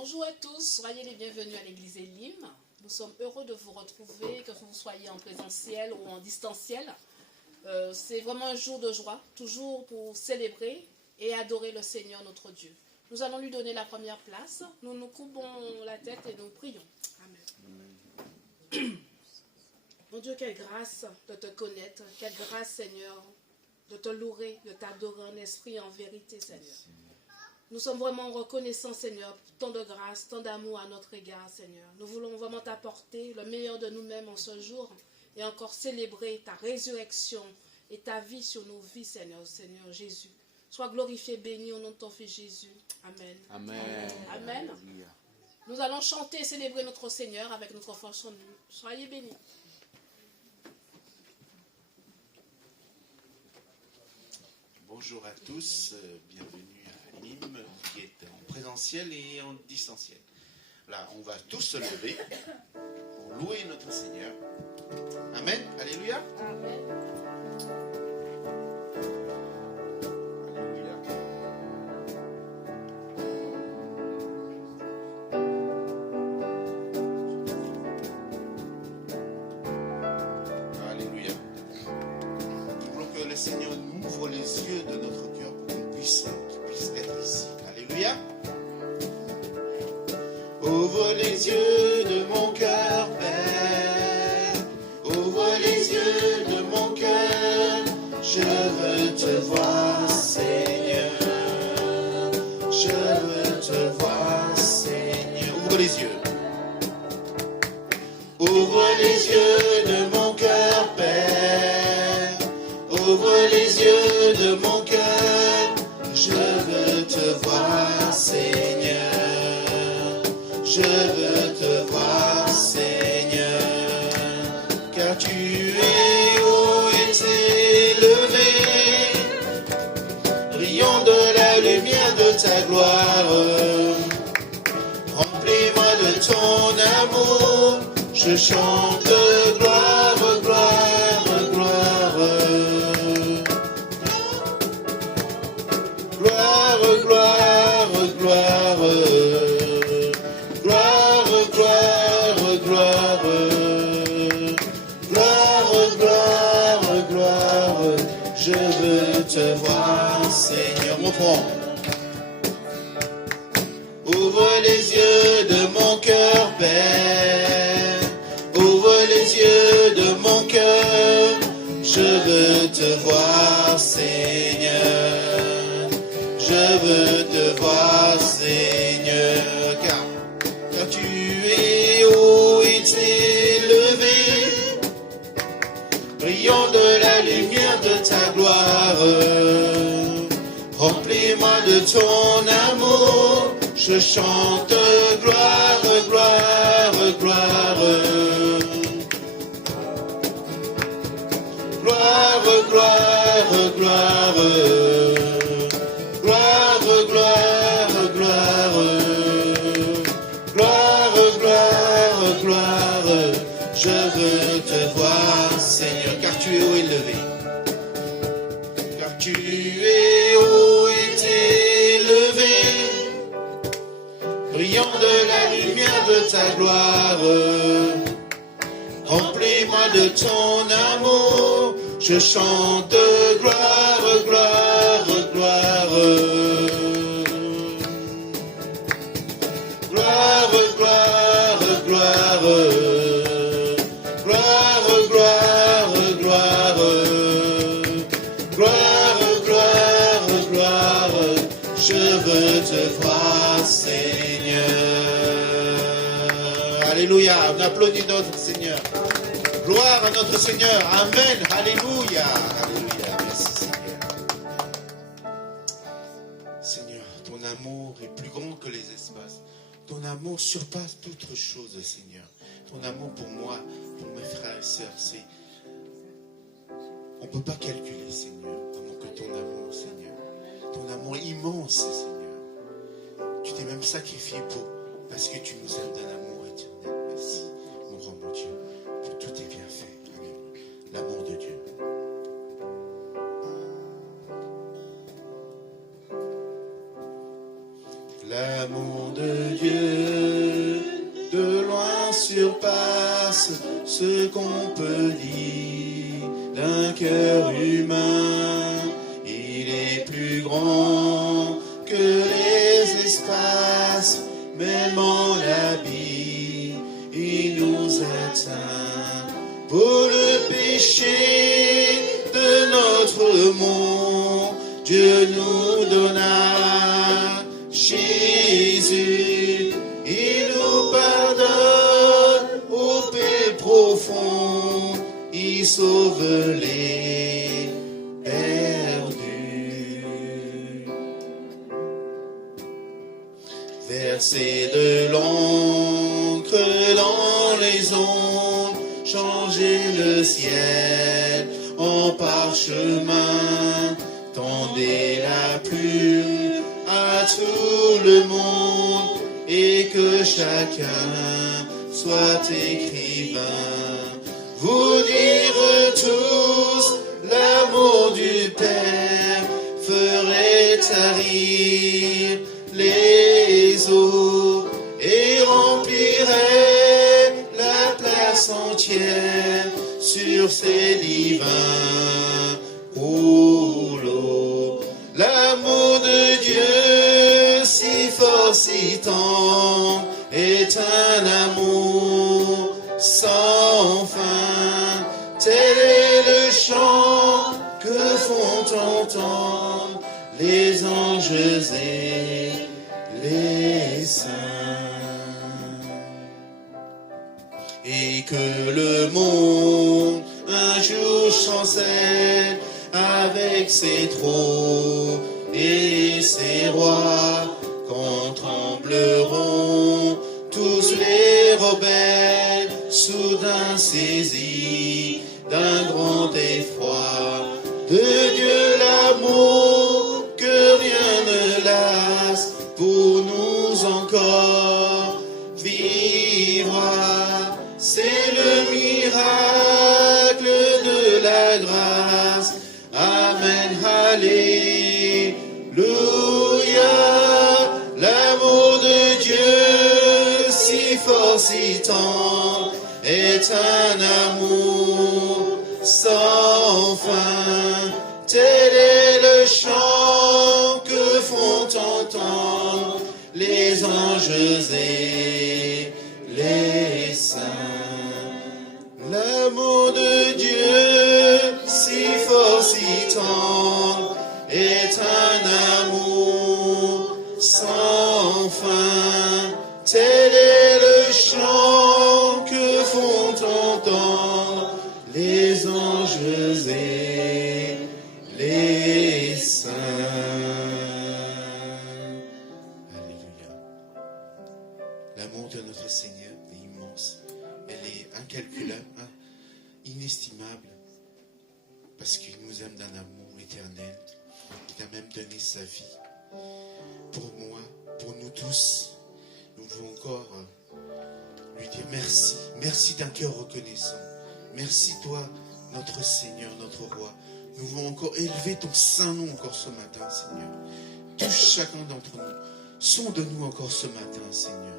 Bonjour à tous, soyez les bienvenus à l'église Elim. Nous sommes heureux de vous retrouver, que vous soyez en présentiel ou en distanciel. C'est vraiment un jour de joie, toujours pour célébrer et adorer le Seigneur notre Dieu. Nous allons lui donner la première place. Nous nous courbons la tête et nous prions. Amen. Mon Dieu, quelle grâce de te connaître, quelle grâce, Seigneur, de te louer, de t'adorer en esprit et en vérité, Seigneur. Nous sommes vraiment reconnaissants, Seigneur, pour tant de grâce, tant d'amour à notre égard, Seigneur. Nous voulons vraiment t'apporter le meilleur de nous-mêmes en ce jour et encore célébrer ta résurrection et ta vie sur nos vies, Seigneur, Seigneur Jésus. Sois glorifié, béni au nom de ton Fils Jésus. Amen. Amen. Amen. Nous allons chanter et célébrer notre Seigneur avec notre force en nous. Soyez bénis. Bonjour à tous, bienvenue à Elim, qui est en présentiel et en distanciel. Là, on va tous se lever pour louer notre Seigneur. Amen. Alléluia. Amen. Alléluia. Nous voulons que le Seigneur nous ouvre les yeux de notre cœur pour qu'il puisse être ici. Alléluia. Ouvre les yeux de mon cœur, Père. Ouvre les yeux de mon cœur. Je veux te voir, Seigneur. Je veux te voir, Seigneur. Ouvre les yeux. Ouvre les yeux de mon cœur, Père. Ouvre les yeux de mon cœur. Je veux te voir, Seigneur. Je veux te voir, Seigneur. Car tu es haut et élevé, brillant de la lumière de ta gloire. Remplis-moi de ton amour. Je chante gloire, gloire, gloire. Gloire, gloire, gloire. Gloire, gloire, gloire. Gloire, gloire, gloire. Je veux te voir, Seigneur, mon front. Ouvre les yeux de mon cœur, Père. Ouvre les yeux de mon cœur. Je veux te voir, Seigneur. Je veux te voir, Seigneur. Car tu es haut et élevé, brillant de la lumière de ta gloire. Remplis-moi de ton amour. Je chante gloire, gloire, gloire. Gloire, gloire, gloire. Gloire, gloire, gloire. Gloire, gloire, gloire. Je veux te voir, Seigneur, car tu es haut élevé. Car tu es haut et élevé, brillant de la lumière de ta gloire. Remplis-moi de ton amour. Je chante gloire, gloire, gloire. Gloire, gloire, gloire. Gloire, gloire, gloire. Gloire, gloire, gloire. Je veux te voir, Seigneur. Alléluia. On applaudit notre Seigneur. Gloire à notre Seigneur. Amen. Alléluia. Alléluia. Merci, Seigneur. Seigneur, ton amour est plus grand que les espaces. Ton amour surpasse toute chose, Seigneur. Ton amour pour moi, pour mes frères et sœurs, c'est... On ne peut pas calculer, Seigneur, comment que ton amour, Seigneur. Ton amour immense, Seigneur. Tu t'es même sacrifié parce que tu nous aimes d'un amour éternel. Merci, mon grand mon Dieu, pour tous tes bienfaits. Amen. L'amour de Dieu. L'amour de de Dieu de loin surpasse ce qu'on peut dire d'un cœur humain. Il est plus grand que les espaces, même en l'habit, il nous atteint. Pour le péché de notre monde, Dieu nous donna Jésus. Il nous pardonne au paix profond, il sauve les perdus. Verser de l'encre dans les ondes, changer le ciel en parchemin, tendez la plume à tout le monde et que chacun soit écrivain. Vous dire tous l'amour du Père ferait tarir les eaux et remplirait la place entière sur ces divins rouleaux. L'amour de Dieu si fort, si tendre, est un amour sans fin. Tel est le chant que font entendre les anges et les saints. Et que le monde un jour chancelle avec ses trônes et ses rois, quand trembleront tous les rebelles, soudain saisis d'un grand effroi. De Dieu l'amour que rien ne lasse, pour nous encore vivra. C'est le miracle de la grâce. Amen, alléluia. L'amour de Dieu si fort, si tendre, est un amour sans fin. Tel est le chant que font entendre les anges et les saints. L'amour de Dieu si fort, si tendre, est un amour sans fin. Tel est le chant que font entendre les anges et les saints. Alléluia. L'amour de notre Seigneur est immense. Elle est incalculable, inestimable, parce qu'il nous aime d'un amour éternel. Il a même donné sa vie pour moi, pour nous tous. Nous voulons encore lui dire merci. Merci d'un cœur reconnaissant. Merci toi, notre Seigneur, notre Roi. Nous voulons encore élever ton saint nom encore ce matin, Seigneur. Touche chacun d'entre nous. Sonde-nous encore ce matin, Seigneur.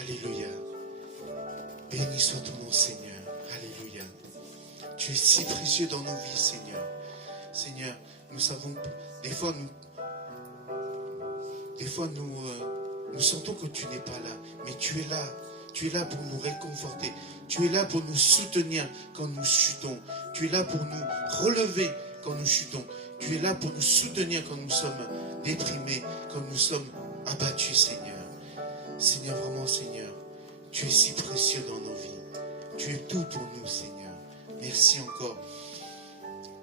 Alléluia. Béni soit ton nom, Seigneur. Alléluia. Tu es si précieux dans nos vies, Seigneur. Seigneur, nous savons, des fois nous sentons que tu n'es pas là, mais tu es là. Tu es là pour nous réconforter. Tu es là pour nous soutenir quand nous chutons. Tu es là pour nous relever quand nous chutons. Tu es là pour nous soutenir quand nous sommes déprimés, quand nous sommes abattus, Seigneur. Seigneur, vraiment, Seigneur, tu es si précieux dans nos vies. Tu es tout pour nous, Seigneur. Merci encore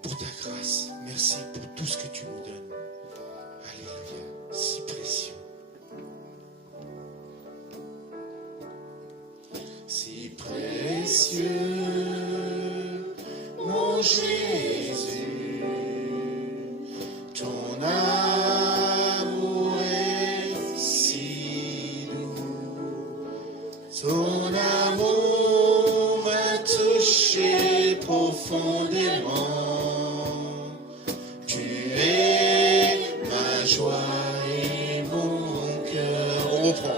pour ta grâce. Merci pour tout ce que tu nous donnes. Alléluia, si précieux. Si précieux, mon Jésus, ton amour est si doux, ton amour m'a touché profondément. Tu es ma joie et mon cœur. On reprend.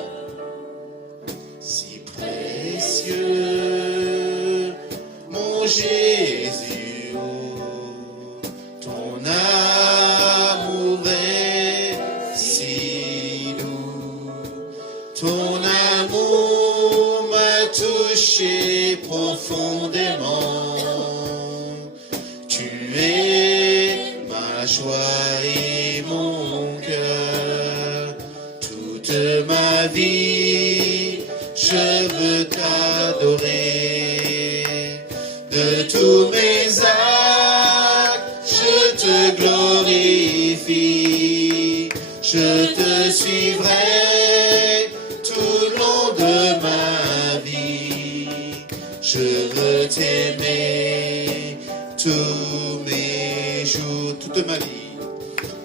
Ton amour m'a touché profondément. Tu es ma joie et mon cœur. Toute ma vie, je veux t'adorer. De tous mes actes, je te glorifie. Je te suivrai tout le long de ma vie. Je veux t'aimer tous mes jours, toute ma vie.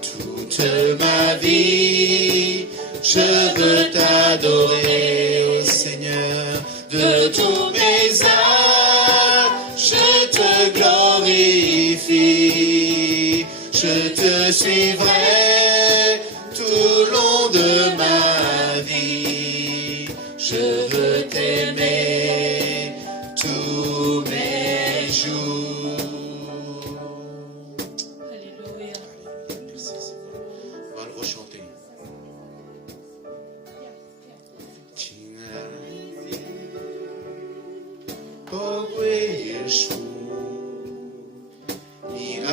Toute ma vie, je veux t'adorer, ô Seigneur. De tous mes actes, je te glorifie. Je te suivrai tout le long de ma vie. Je veux t'aimer tous mes jours. Alléluia. Merci Seigneur. On va le rechanter. 亲爱的宝贵耶稣，你爱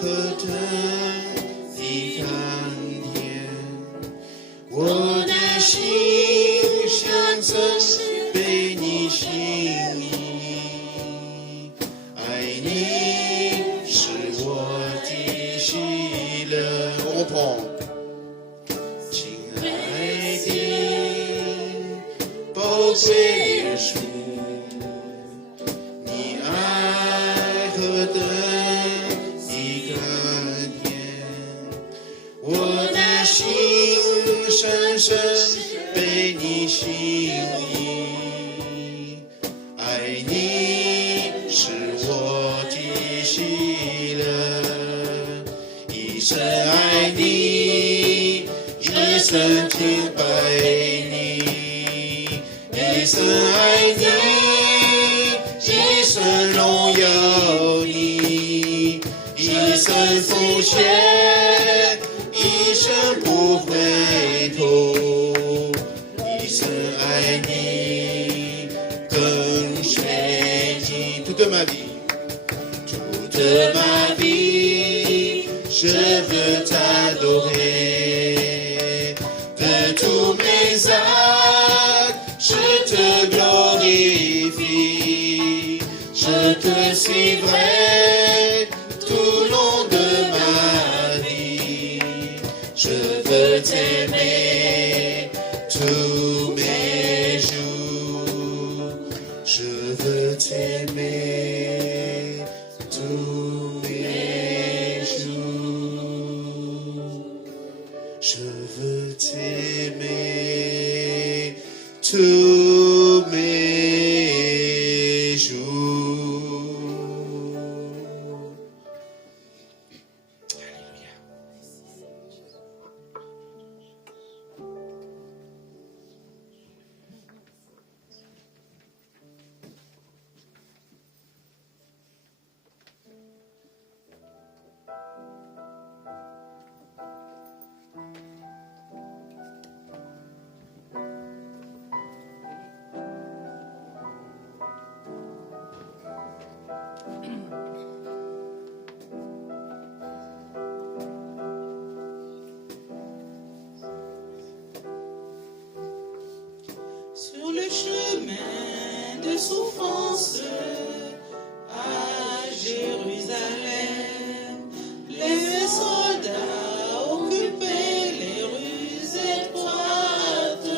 何等的甘甜，我的心像曾被你吸引，爱你是我的喜乐。我捧，亲爱的宝贵耶稣，你爱何等的甘甜，我的心深深被你吸引，爱你是我的喜乐，一生爱你，一生敬拜你，一生爱你，一生荣耀你，一生奉献，一生不回头，一生爱你，跟随你toute ma vie, toute ma vie, je veux t'adorer. De tous mes actes, je te glorifie. Je te suivrai tout le long de ma vie. Je veux t'aimer tous mes jours. Je veux t'aimer tous mes jours. Je veux t'aimer tous mes jours. Alléluia. Sur le chemin de souffrance à Jérusalem, les soldats occupaient les rues étroites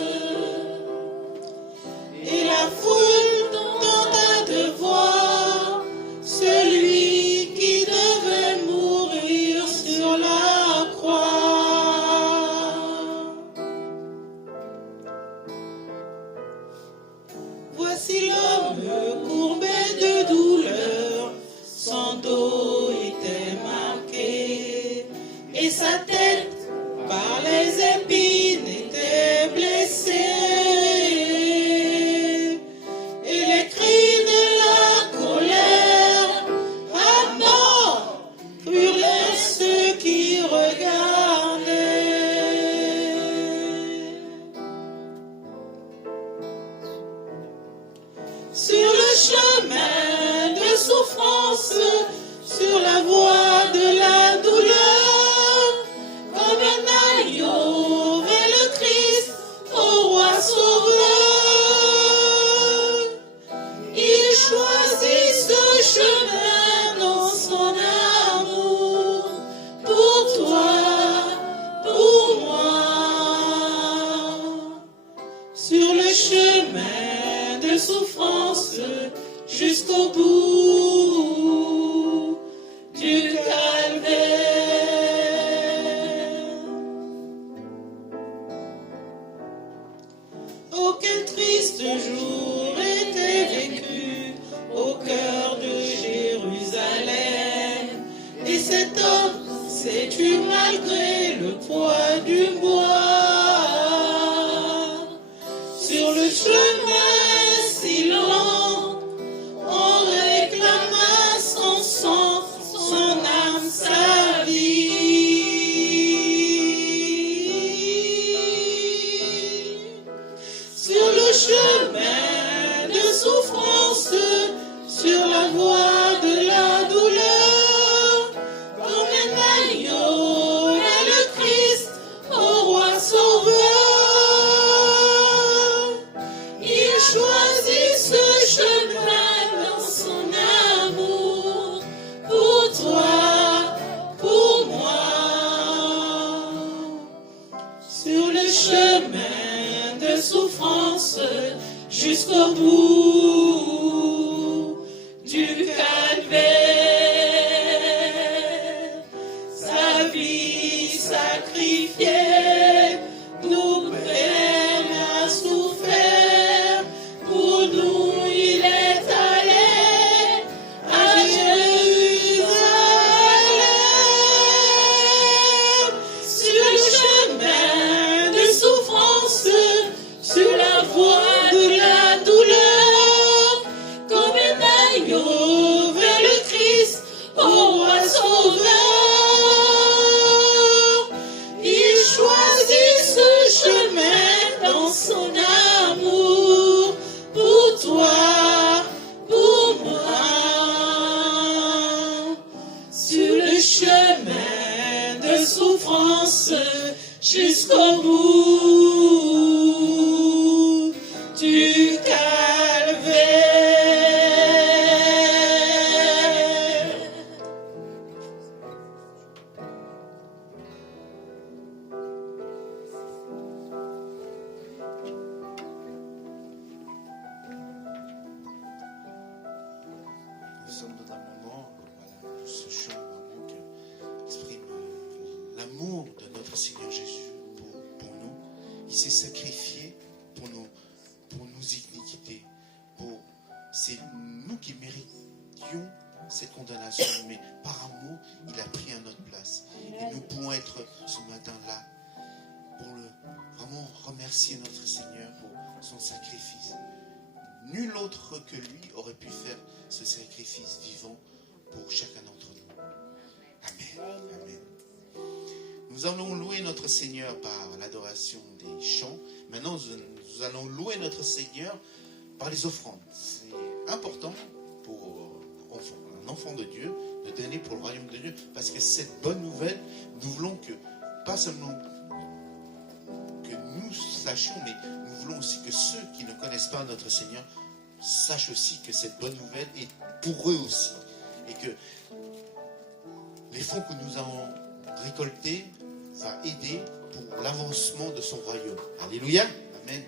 et la foule tenta de voir celui qui devait mourir sur la croix. Voici l'homme courbé sur le chemin de souffrance, sur la voie de la douleur, comme un agneau vers le Christ, au roi sauveur. Il choisit ce chemin dans son amour, pour toi, pour moi, sur le chemin de souffrance, jusqu'au bout du calvaire. Oh, quel triste jour était vécu au cœur de Jérusalem, et cet homme s'est tué malgré le poids du bois. Sur le chemin si lent, on réclama son sang, son âme, sa vie. Sur le chemin de souffrance, sur la voie de la douleur, comme un agneau est le Christ, au roi sauveur. Il choisit ce chemin dans son amour, pour toi, pour moi, sur le chemin de souffrance, jusqu'au bout du calvaire. Sa vie sacrifiée, nous peine à souffert, pour nous il est allé à Jérusalem. Sur le chemin de souffrance, sur la voie de la douleur, comme un agneau vers le Christ, au roi sauveur. Il choisit ce chemin dans son amour, pour toi, pour moi, sur le chemin de souffrance, jusqu'au bout du calvaire. Nous sommes dans un moment, voilà, où ce chant vraiment qui exprime l'amour de notre Seigneur Jésus pour nous. Il s'est sacrifié pour nos iniquités. C'est nous qui méritions cette condamnation, mais par amour, il a pris à notre place. Et nous pouvons être ce matin-là pour vraiment remercier notre Seigneur pour son sacrifice. Nul autre que lui aurait pu faire ce sacrifice vivant pour chacun d'entre nous. Amen. Amen. Nous allons louer notre Seigneur par l'adoration des chants. Maintenant, nous allons louer notre Seigneur par les offrandes. C'est important pour un enfant de Dieu de donner pour le royaume de Dieu, parce que cette bonne nouvelle, nous voulons que, pas seulement que nous sachions, mais nous voulons aussi que ceux qui ne connaissent pas notre Seigneur sachent aussi que cette bonne nouvelle est pour eux aussi. Et que les fonds que nous avons récoltés va aider pour l'avancement de son royaume. Alléluia. Amen.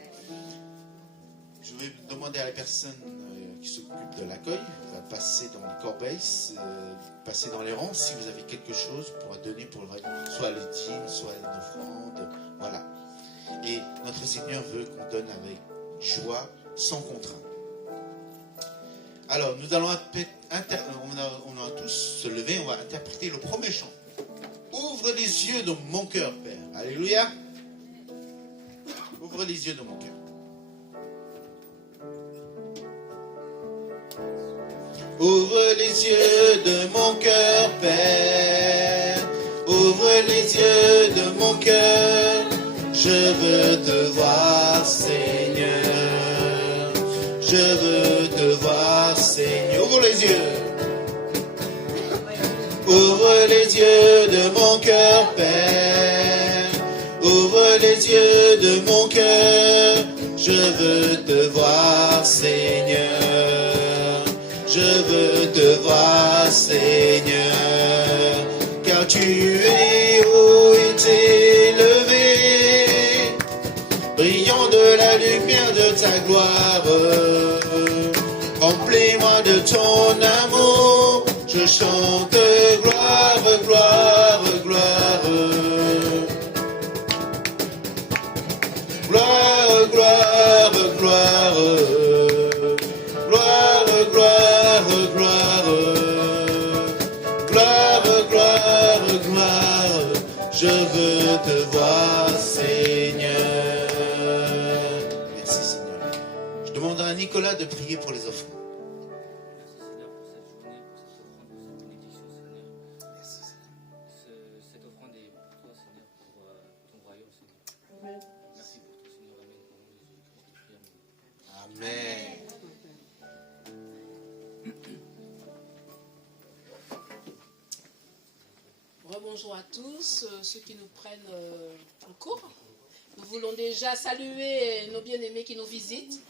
Je vais demander à la personne qui s'occupe de l'accueil, va passer dans les corbeilles, passer dans les rangs, si vous avez quelque chose pour donner pour le royaume, soit le dîme, soit une offrande, voilà. Et notre Seigneur veut qu'on donne avec joie, sans contrainte. Alors, nous allons on va tous se lever, on va interpréter le premier chant. Ouvre les yeux de mon cœur, Père. Alléluia. Ouvre les yeux de mon cœur. Ouvre les yeux de mon cœur, Père. Ouvre les yeux de mon cœur. Je veux te voir, Seigneur. Je veux te Seigneur. Ouvre les yeux. Ouvre les yeux de mon cœur, Père. Ouvre les yeux de mon cœur. Je veux te voir, Seigneur. Je veux te voir, Seigneur. Car tu es haut et élevé, brillant de la lumière de ta gloire. Remplis-moi de ton amour. Je chante gloire, gloire, gloire. Gloire, gloire, gloire. Gloire, gloire, gloire. Gloire, gloire, gloire. Je veux te voir, Seigneur. Merci, Seigneur. Je demanderai à Nicolas de prier pour les offrandes. Amen. Bonjour à tous, ceux qui nous prennent en cours. Nous voulons déjà saluer nos bien-aimés qui nous visitent,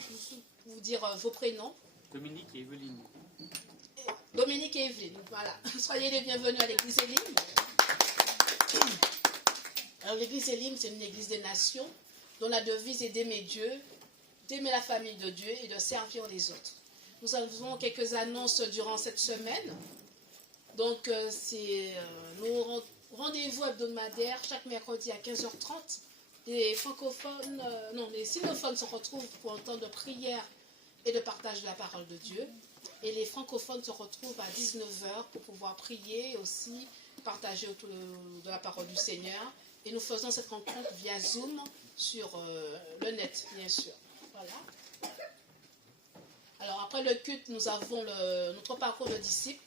vous dire vos prénoms. Dominique et Evelyne. Dominique et Evelyne, voilà. Soyez les bienvenus à l'église Elim. Alors l'église Elim, c'est une église des nations dont la devise est d'aimer Dieu, d'aimer la famille de Dieu et de servir les autres. Nous avons quelques annonces durant cette semaine. Donc, c'est nos rendez-vous hebdomadaires chaque mercredi à 15h30. Les francophones, les sinophones se retrouvent pour un temps de prière et de partage de la parole de Dieu. Et les francophones se retrouvent à 19h pour pouvoir prier et aussi partager autour de la parole du Seigneur. Et nous faisons cette rencontre via Zoom sur le net, bien sûr. Voilà. Alors, après le culte, nous avons notre parcours de disciples.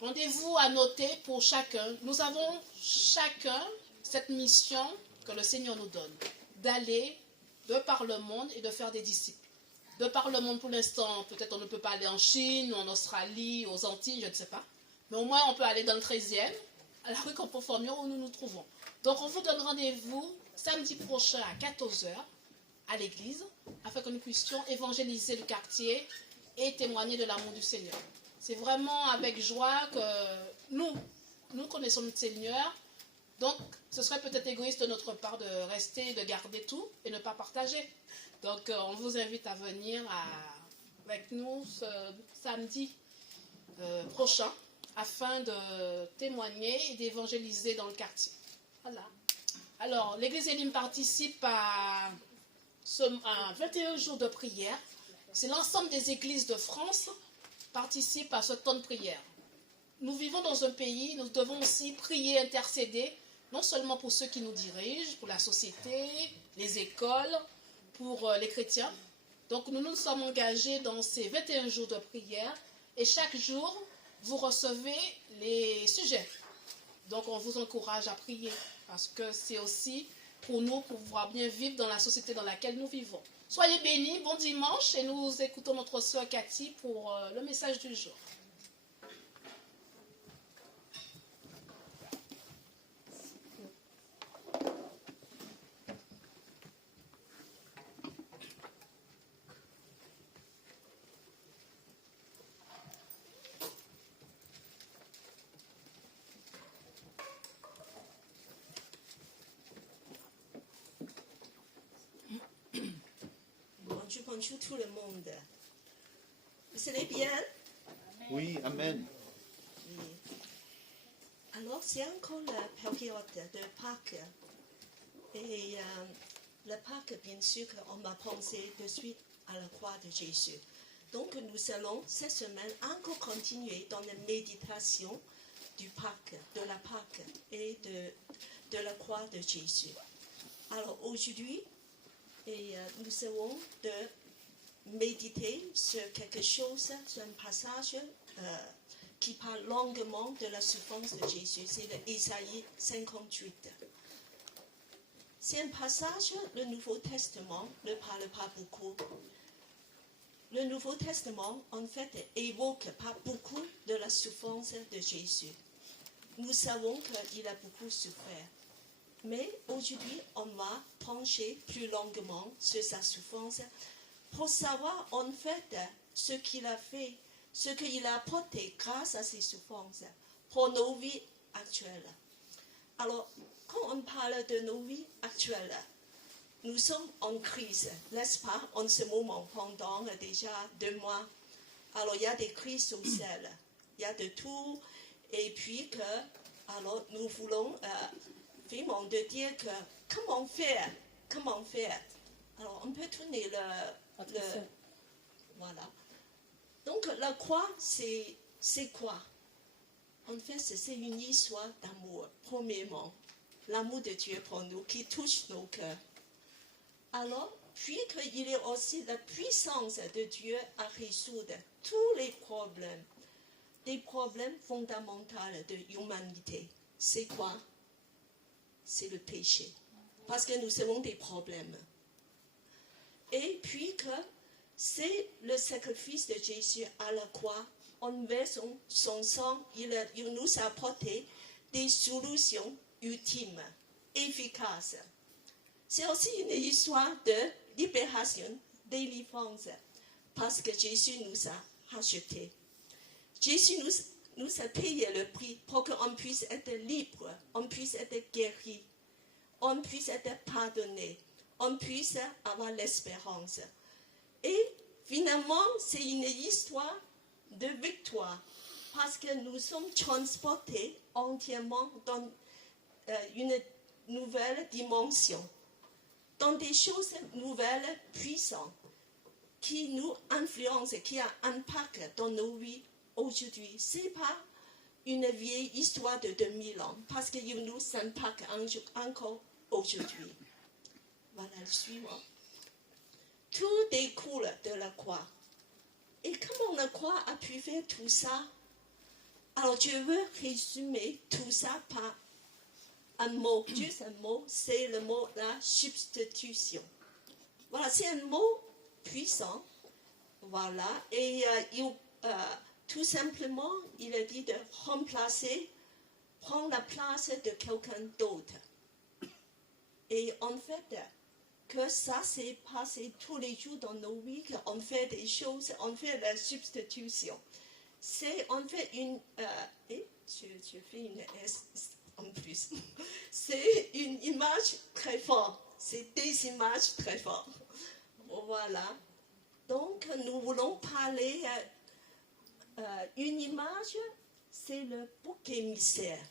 Rendez-vous à noter pour chacun. Nous avons chacun cette mission que le Seigneur nous donne, d'aller de par le monde et de faire des disciples. De par le monde, pour l'instant, peut-être on ne peut pas aller en Chine, en Australie, aux Antilles, je ne sais pas. Mais au moins, on peut aller dans le 13e, à la rue Campo-Formio, où nous nous trouvons. Donc, on vous donne rendez-vous samedi prochain à 14h à l'église, afin que nous puissions évangéliser le quartier et témoigner de l'amour du Seigneur. C'est vraiment avec joie que nous connaissons notre Seigneur. Donc, ce serait peut-être égoïste de notre part de rester, de garder tout et ne pas partager. Donc, on vous invite à venir avec nous ce samedi prochain afin de témoigner et d'évangéliser dans le quartier. Voilà. Alors, l'église Elim participe à 21 jours de prière. C'est l'ensemble des églises de France participent à ce temps de prière. Nous vivons dans un pays, nous devons aussi prier, intercéder, non seulement pour ceux qui nous dirigent, pour la société, les écoles, pour les chrétiens. Donc nous nous sommes engagés dans ces 21 jours de prière et chaque jour, vous recevez les sujets. Donc on vous encourage à prier parce que c'est aussi pour nous pouvoir bien vivre dans la société dans laquelle nous vivons. Soyez bénis, bon dimanche et nous écoutons notre sœur Cathy pour le message du jour. Bonjour tout le monde. Vous allez bien? Oui, Amen. Oui. Alors, c'est encore la période de Pâques. Et le Pâques, bien sûr, on va penser de suite à la croix de Jésus. Donc, nous allons cette semaine encore continuer dans la méditation du Pâques, de la Pâques et de la croix de Jésus. Alors, aujourd'hui, nous allons méditer sur quelque chose, sur un passage qui parle longuement de la souffrance de Jésus. C'est l'Ésaïe 58. C'est un passage, le Nouveau Testament ne parle pas beaucoup. le Nouveau Testament, en fait, évoque pas beaucoup de la souffrance de Jésus. Nous savons qu'il a beaucoup souffert. Mais aujourd'hui, on va pencher plus longuement sur sa souffrance pour savoir en fait ce qu'il a fait, ce qu'il a apporté grâce à ses souffrances pour nos vies actuelles. Alors, quand on parle de nos vies actuelles, nous sommes en crise, n'est-ce pas, en ce moment, pendant déjà 2 mois. Alors, il y a des crises sociales, il y a de tout, et puis alors, nous voulons vraiment de dire que comment faire. Alors, on peut tourner le voilà. Donc, la croix, c'est quoi? En fait, c'est une histoire d'amour, premièrement. L'amour de Dieu pour nous, qui touche nos cœurs. Alors, puis qu'il y a aussi la puissance de Dieu à résoudre tous les problèmes, des problèmes fondamentaux de l'humanité. C'est quoi? C'est le péché. Parce que nous avons des problèmes. Et puis que c'est le sacrifice de Jésus à la croix. En versant son sang, il nous a apporté des solutions ultimes, efficaces. C'est aussi une histoire de libération, délivrance, parce que Jésus nous a rachetés. Jésus nous a payé le prix pour qu'on puisse être libre, on puisse être guéri, on puisse être pardonné, on puisse avoir l'espérance. Et finalement, c'est une histoire de victoire, parce que nous sommes transportés entièrement dans une nouvelle dimension, dans des choses nouvelles, puissantes, qui nous influencent, qui ont un impact dans nos vies aujourd'hui. Ce n'est pas une vieille histoire de 2000 ans, parce qu'il nous impacte encore aujourd'hui. Voilà le suivant. Tout découle de la croix. Et comment la croix a pu faire tout ça? Alors, je veux résumer tout ça par un mot, juste un mot, c'est le mot la substitution. Voilà, c'est un mot puissant. Voilà, et tout simplement, il a dit de remplacer, prendre la place de quelqu'un d'autre. Et en fait, que ça s'est passé tous les jours dans nos vies, qu'on fait des choses, on fait la substitution. C'est en fait une... je fais une S en plus. C'est une image très forte. C'est des images très fortes. Voilà. Donc, nous voulons parler... une image, c'est le bouc émissaire.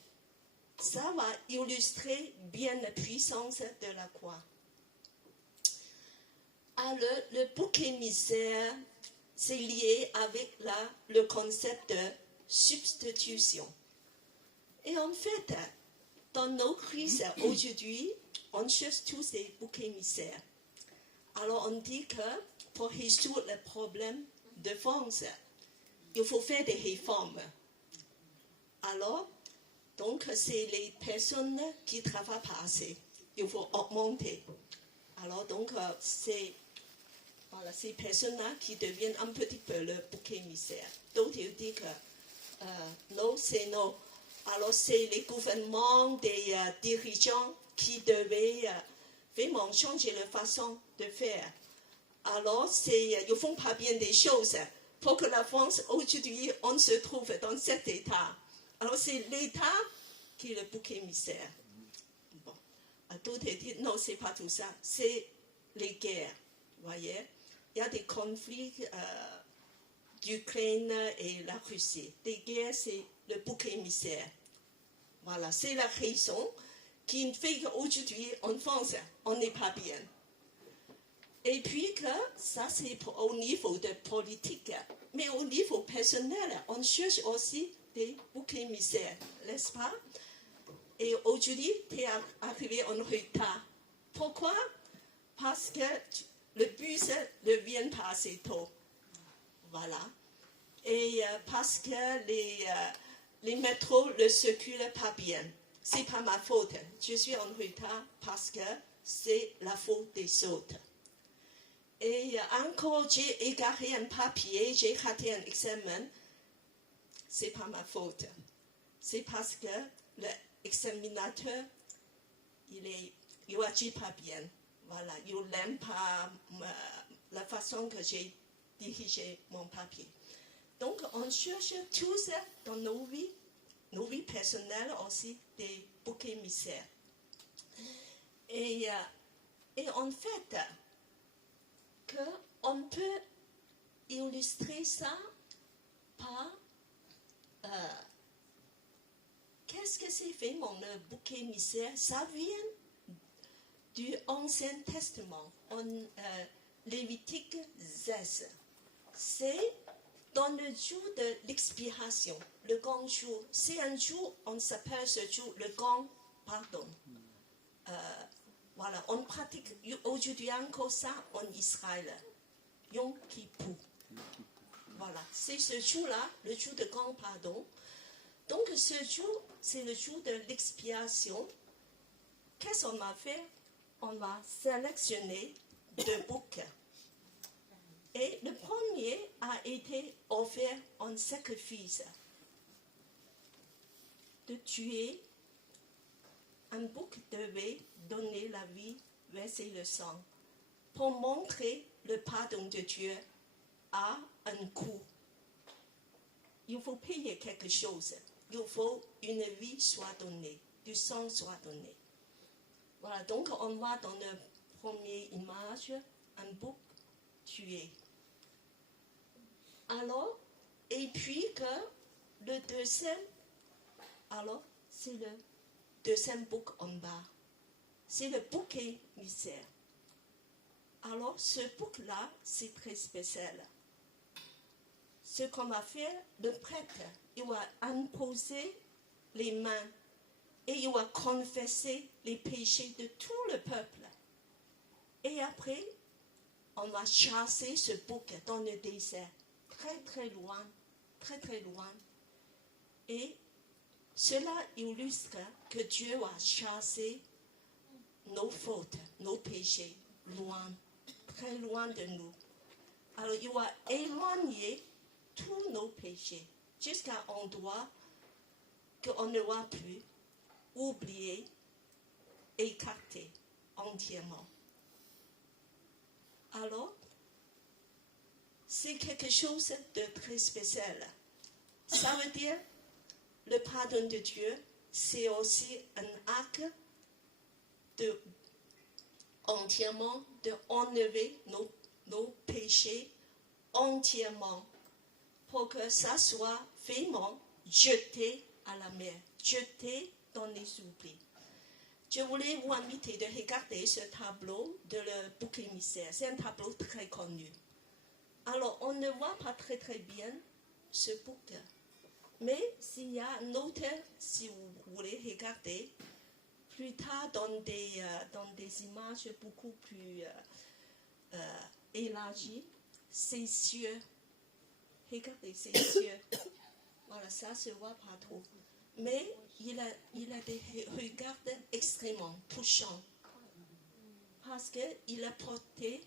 Ça va illustrer bien la puissance de la croix. Alors, le bouc émissaire, c'est lié avec le concept de substitution. Et en fait, dans nos crises aujourd'hui, on cherche tous des boucs émissaires. Alors, on dit que pour résoudre le problème de France, il faut faire des réformes. Alors, donc, c'est les personnes qui ne travaillent pas assez. Il faut augmenter. Alors, donc, c'est ces personnes-là qui deviennent un petit peu le bouc émissaire. D'autres disent que non, c'est non. Alors, c'est les gouvernements, des dirigeants qui devaient vraiment changer leur façon de faire. Alors, ils ne font pas bien des choses. Pour que la France, aujourd'hui, on se trouve dans cet état. Alors, c'est l'État qui est le bouc émissaire. Bon. D'autres disent, non, ce n'est pas tout ça. C'est les guerres, vous voyez. Il y a des conflits d'Ukraine et la Russie. Des guerres, c'est le bouc émissaire. Voilà, c'est la raison qui fait qu'aujourd'hui, en France, on n'est pas bien. Et puis que ça, c'est au niveau de politique. Mais au niveau personnel, on cherche aussi des boucs émissaires, n'est-ce pas? Et aujourd'hui, tu es arrivé en retard. Pourquoi? Parce que le bus ne vient pas assez tôt. Voilà. Et parce que les métros ne circulent pas bien. Ce n'est pas ma faute. Je suis en retard parce que c'est la faute des autres. Et encore, j'ai égaré un papier, j'ai raté un examen. C'est pas ma faute. C'est parce que l'examinateur, il agit pas bien. Voilà, il n'aime pas la façon que j'ai dirigé mon papier. Donc, on cherche tous dans nos vies personnelles aussi, des boucs émissaires. Et en fait, qu'on peut illustrer ça par qu'est-ce que c'est fait mon bouc émissaire? Ça vient du Ancien Testament, en Lévitique 16. C'est dans le jour de l'expiration, le grand jour. C'est un jour, on s'appelle ce jour le grand pardon. Voilà, on pratique aujourd'hui encore ça en Israël. Yom Kippur. Voilà, c'est ce jour-là, le jour de grand pardon. Donc ce jour, c'est le jour de l'expiation. Qu'est-ce qu'on va faire? On va sélectionner 2 boucs. Et le premier a été offert en sacrifice. De tuer un bouc devait donner la vie, verser le sang, pour montrer le pardon de Dieu à un coût. Il faut payer quelque chose. Il faut une vie soit donnée, du sang soit donné. Voilà, donc on voit dans la première image un bouc tué. Alors, et puis que le deuxième, alors c'est le deuxième bouc en bas. C'est le bouc émissaire. Alors, ce bouc-là, c'est très spécial. Ce qu'on va faire, le prêtre, il va imposer les mains et il va confesser les péchés de tout le peuple. Et après, on va chasser ce bouc dans le désert, très très loin, très très loin. Et cela illustre que Dieu va chasser nos fautes, nos péchés, loin, très loin de nous. Alors il va éloigner tous nos péchés, jusqu'à un endroit qu'on ne va plus oublier, écarter entièrement. Alors, c'est quelque chose de très spécial. Ça veut dire, le pardon de Dieu, c'est aussi un acte de entièrement d'enlever nos péchés entièrement pour que ça soit vraiment jeté à la mer, jeté dans les oublis. Je voulais vous inviter de regarder ce tableau de le bouc émissaire. C'est un tableau très connu. Alors, on ne voit pas très très bien ce bouc. Mais s'il y a un autre, si vous voulez regarder, plus tard dans des images beaucoup plus élargies, ses yeux. Regardez ses yeux. Voilà, ça se voit pas trop. Mais il a des regards extrêmement touchants. Parce qu'il a porté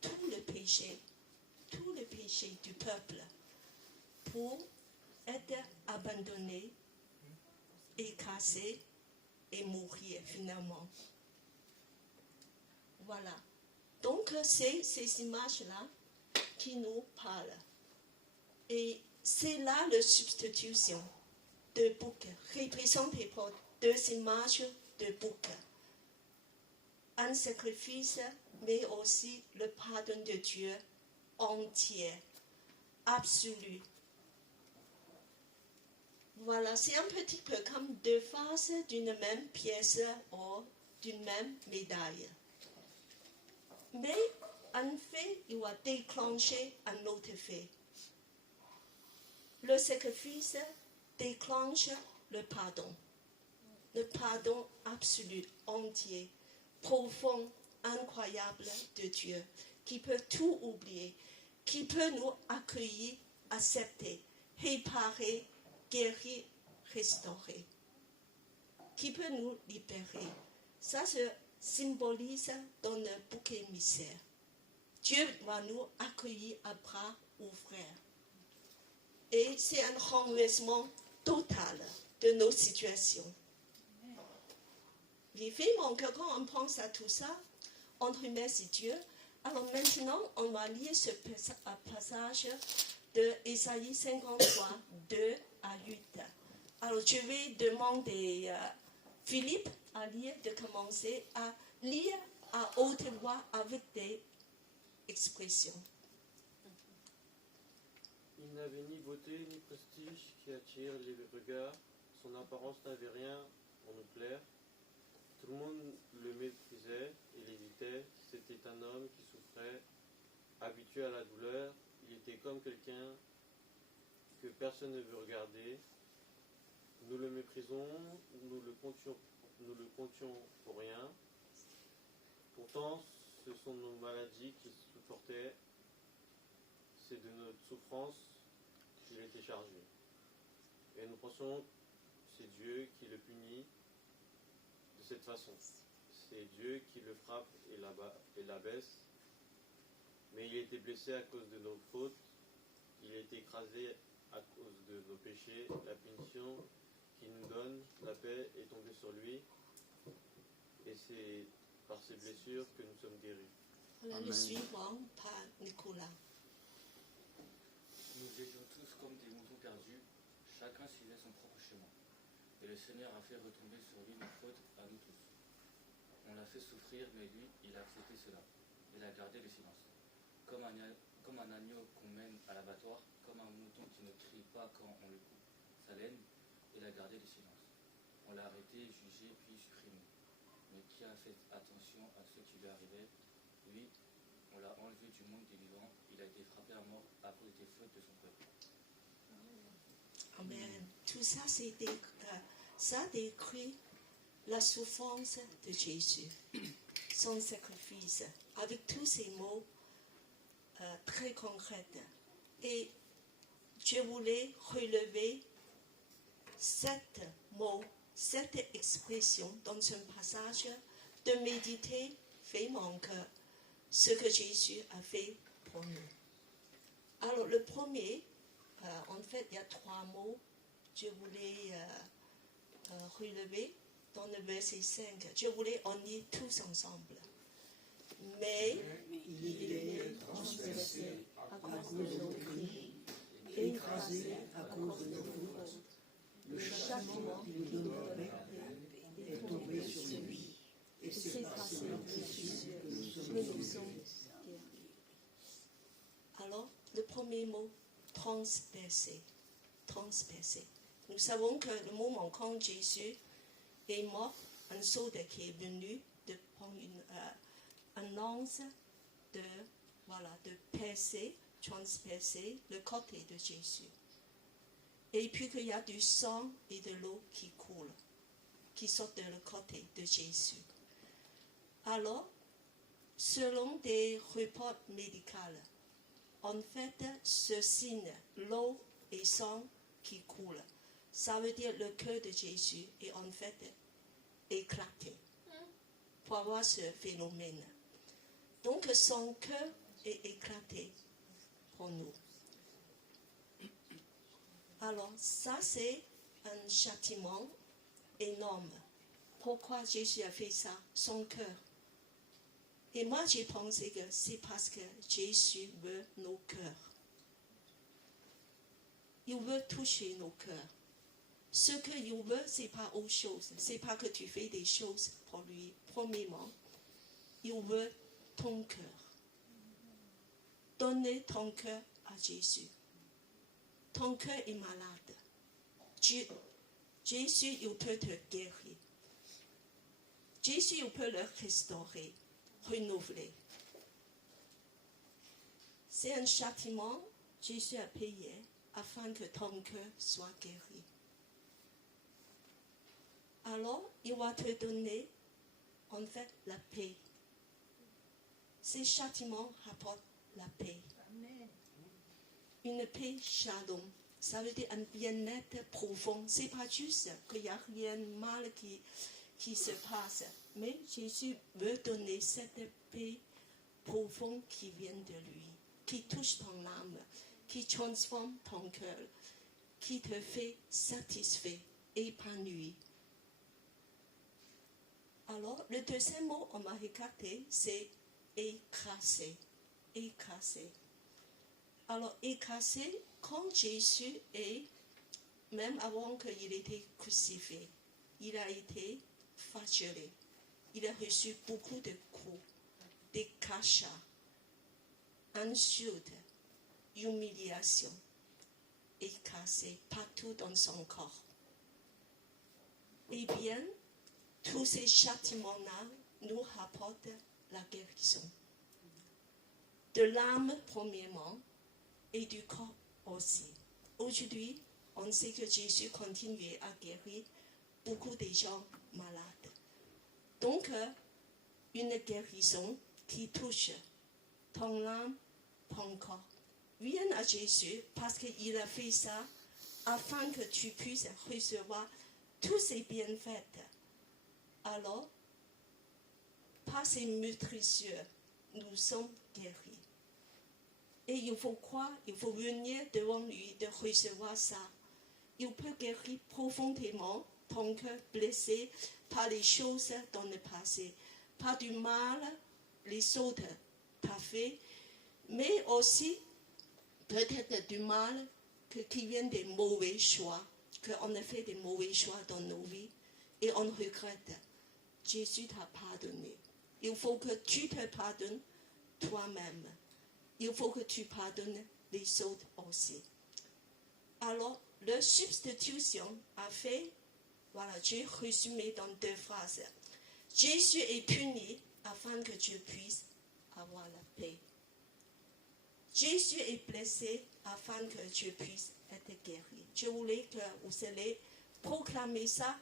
tout le péché du peuple pour être abandonné, écrasé et mourir finalement. Voilà. Donc c'est ces images-là qui nous parlent. Et c'est là la substitution de bouc, représentée par 2 images de bouc. Un sacrifice, mais aussi le pardon de Dieu entier, absolu. Voilà, c'est un petit peu comme 2 faces d'une même pièce ou d'une même médaille. Mais un fait, il va déclencher un autre fait. Le sacrifice déclenche le pardon absolu, entier, profond, incroyable de Dieu, qui peut tout oublier, qui peut nous accueillir, accepter, réparer, guérir, restaurer, qui peut nous libérer. Ça se symbolise dans le bouc émissaire. Dieu va nous accueillir à bras ouverts. Et c'est un renversement total de nos situations. Il fait mon cœur quand on pense à tout ça, on remercie Dieu. Alors maintenant, on va lire ce passage de Ésaïe 53, 2 à 8. Alors je vais demander à Philippe à lire, de commencer à lire à haute voix avec des expressions. Il n'avait ni beauté ni prestige qui attire les regards. Son apparence n'avait rien pour nous plaire. Tout le monde le méprisait et l'évitait. C'était un homme qui souffrait, habitué à la douleur. Il était comme quelqu'un que personne ne veut regarder. Nous le méprisons, nous le comptions pour rien. Pourtant, ce sont nos maladies qu'il supportait. C'est de notre souffrance qu'il était chargé. Et nous pensons que c'est Dieu qui le punit de cette façon. C'est Dieu qui le frappe et l'abaisse. Mais il a été blessé à cause de nos fautes. Il a été écrasé à cause de nos péchés. La punition qui nous donne la paix est tombée sur lui. Et c'est par ses blessures que nous sommes guéris. Voilà le suivant par Nicolas. Nous étions tous comme des moutons perdus, chacun suivait son propre chemin. Et le Seigneur a fait retomber sur lui nos fautes à nous tous. On l'a fait souffrir, mais lui, il a accepté cela. Il a gardé le silence. Comme un agneau qu'on mène à l'abattoir, comme un mouton qui ne crie pas quand on le coupe sa laine, il a gardé le silence. On l'a arrêté, jugé, puis supprimé. Mais qui a fait attention à ce qui lui arrivait? Lui, on l'a enlevé du monde des vivants. Il a été frappé à mort à cause des fautes de son peuple. Amen. Tout ça, ça décrit la souffrance de Jésus, son sacrifice, avec tous ces mots très concrets. Et je voulais relever sept mots, cette expression dans un passage, de méditer, fait mon cœur, ce que Jésus a fait pour nous. Alors le premier, en fait, il y a trois mots, je voulais relever dans le verset 5. Je voulais en lire tous ensemble. Mais il est transpercé à cause de nos crimes, écrasé à cause de nos fautes. Le châtiment qui nous donnerait est tombé sur lui, et c'est par ses blessures que nous sommes guéris. Alors, le premier mot, transpercé. Transpercé. Nous savons que le moment quand Jésus est mort, un soldat qui est venu de prendre un lance de percer, transpercer le côté de Jésus. Et puis qu'il y a du sang et de l'eau qui coule, qui sort de le côté de Jésus. Alors, selon des reports médicaux, en fait, ce signe, l'eau et sang qui coule, ça veut dire le cœur de Jésus est en fait éclaté pour avoir ce phénomène. Donc, son cœur est éclaté pour nous. Alors, ça, c'est un châtiment énorme. Pourquoi Jésus a fait ça? Son cœur. Et moi, j'ai pensé que c'est parce que Jésus veut nos cœurs. Il veut toucher nos cœurs. Ce qu'il veut, ce n'est pas autre chose. Ce n'est pas que tu fais des choses pour lui. Premièrement, il veut ton cœur. Donner ton cœur à Jésus. Ton cœur est malade. Jésus, il peut te guérir. Jésus, il peut le restaurer, renouveler. C'est un châtiment que Jésus a payé afin que ton cœur soit guéri. Alors, il va te donner, en fait, la paix. Ces châtiments rapportent la paix. Une paix shalom. Ça veut dire un bien-être profond. Ce n'est pas juste qu'il n'y a rien de mal qui se passe. Mais Jésus veut donner cette paix profond qui vient de lui, qui touche ton âme, qui transforme ton cœur, qui te fait satisfait, épanoui. Alors, le deuxième mot, on m'a regardé, c'est écrasé. Écrasé. Alors, écrasé, quand Jésus est, même avant qu'il était crucifié, il a été flagellé. Il a reçu beaucoup de coups, des crachats, insultes, humiliations, écrasé partout dans son corps. Eh bien, tous ces châtiments-là nous rapportent la guérison. De l'âme, premièrement, et du corps aussi. Aujourd'hui, on sait que Jésus continue à guérir beaucoup de gens malades. Donc, une guérison qui touche ton âme, ton corps. Viens à Jésus parce qu'il a fait ça afin que tu puisses recevoir tous ces bienfaits. Alors, par ces nutritieux, nous sommes guéris. Et il faut croire, il faut venir devant lui de recevoir ça. Il peut guérir profondément ton cœur blessé par les choses dans le passé, par du mal, les autres t'ont fait, mais aussi peut-être du mal qui vient des mauvais choix, qu'on a fait des mauvais choix dans nos vies et on regrette. Jésus t'a pardonné. Il faut que tu te pardonnes toi-même. Il faut que tu pardonnes les autres aussi. Alors, la substitution a fait, voilà, j'ai résumé dans 2 phrases. Jésus est puni afin que tu puisses avoir la paix. Jésus est blessé afin que tu puisses être guéri. Je voulais que vous allez proclamer ça,